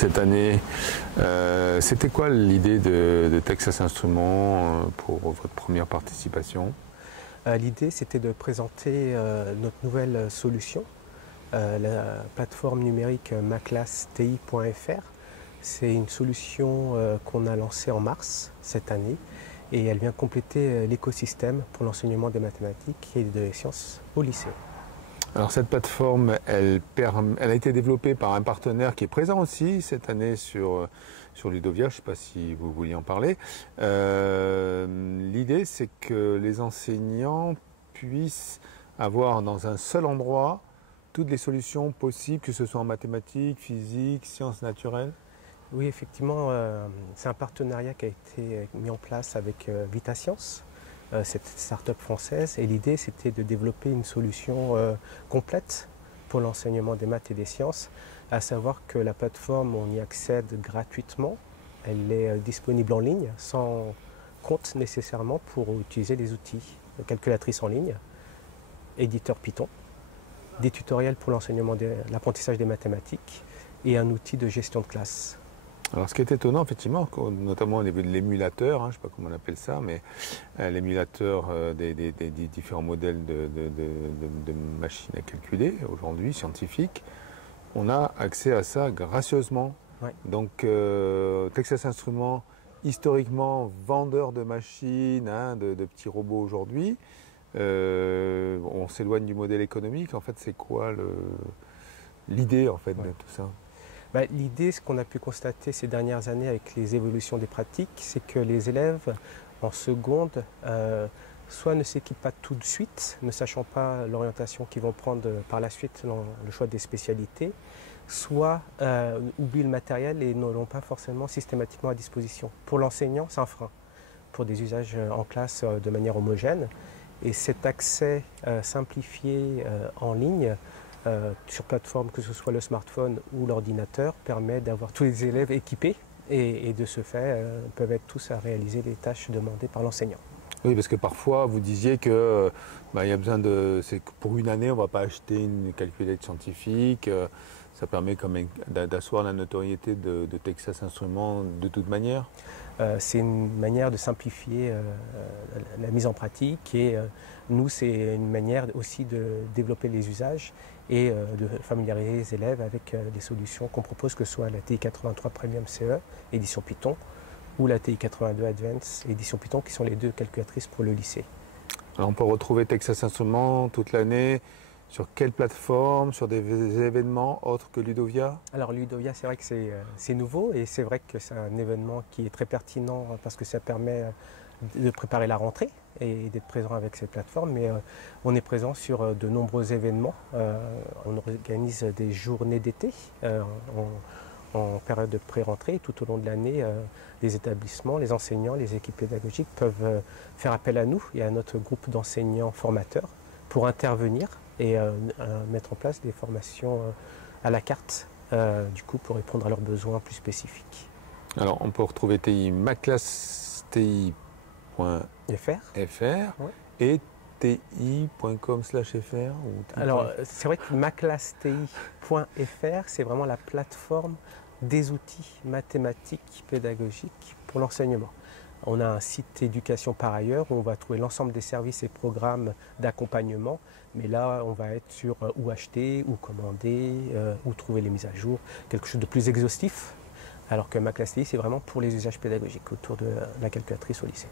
cette année. C'était quoi l'idée de Texas Instruments pour votre première participation? L'idée, c'était de présenter notre nouvelle solution, la plateforme numérique maclassti.fr. C'est une solution qu'on a lancée en mars cette année et elle vient compléter l'écosystème pour l'enseignement des mathématiques et des sciences au lycée. Alors cette plateforme, elle a été développée par un partenaire qui est présent aussi cette année sur Ludovia, je ne sais pas si vous vouliez en parler. L'idée, c'est que les enseignants puissent avoir dans un seul endroit toutes les solutions possibles, que ce soit en mathématiques, physique, sciences naturelles. Oui, effectivement, c'est un partenariat qui a été mis en place avec VitaScience, cette start-up française. Et l'idée, c'était de développer une solution complète pour l'enseignement des maths et des sciences, à savoir que la plateforme, on y accède gratuitement. Elle est disponible en ligne, sans compte nécessairement pour utiliser les outils. Calculatrice en ligne, éditeur Python, des tutoriels pour l'enseignement de l'apprentissage des mathématiques et un outil de gestion de classe. Alors ce qui est étonnant, effectivement, notamment au niveau de l'émulateur, je ne sais pas comment on appelle ça, mais l'émulateur des différents modèles de machines à calculer, aujourd'hui scientifiques, on a accès à ça gracieusement. Ouais. Donc Texas Instruments, historiquement vendeur de machines, de petits robots aujourd'hui, on s'éloigne du modèle économique. En fait, c'est quoi l'idée en fait, de tout ça? L'idée, ce qu'on a pu constater ces dernières années avec les évolutions des pratiques, c'est que les élèves en seconde soit ne s'équipent pas tout de suite, ne sachant pas l'orientation qu'ils vont prendre par la suite dans le choix des spécialités, soit oublient le matériel et ne l'ont pas forcément systématiquement à disposition. Pour l'enseignant, c'est un frein pour des usages en classe de manière homogène. Et cet accès simplifié en ligne, sur plateforme, que ce soit le smartphone ou l'ordinateur, permet d'avoir tous les élèves équipés et de ce fait peuvent être tous à réaliser les tâches demandées par l'enseignant. Oui, parce que parfois vous disiez que il y a besoin c'est que pour une année on ne va pas acheter une calculette scientifique. Ça permet quand même d'asseoir la notoriété de Texas Instruments de toute manière. C'est une manière de simplifier la mise en pratique et nous, c'est une manière aussi de développer les usages et de familiariser les élèves avec les solutions qu'on propose, que ce soit la TI 83 Premium CE, édition Python, ou la TI 82 Advance, édition Python, qui sont les deux calculatrices pour le lycée. Alors on peut retrouver Texas Instruments toute l'année. Sur quelle plateforme? Sur des événements autres que Ludovia? Alors Ludovia, c'est vrai que c'est nouveau et c'est vrai que c'est un événement qui est très pertinent parce que ça permet de préparer la rentrée et d'être présent avec cette plateforme. Mais on est présent sur de nombreux événements. On organise des journées d'été en période de pré-rentrée. Tout au long de l'année, les établissements, les enseignants, les équipes pédagogiques peuvent faire appel à nous et à notre groupe d'enseignants formateurs pour intervenir et mettre en place des formations à la carte, du coup, pour répondre à leurs besoins plus spécifiques. Alors, on peut retrouver TI maclassti.fr et ti.com/fr. Alors, c'est vrai que maclassti.fr, c'est vraiment la plateforme des outils mathématiques pédagogiques pour l'enseignement. On a un site éducation par ailleurs où on va trouver l'ensemble des services et programmes d'accompagnement. Mais là, on va être sur où acheter, où commander, où trouver les mises à jour, quelque chose de plus exhaustif. Alors que Maclassti, c'est vraiment pour les usages pédagogiques autour de la calculatrice au lycée.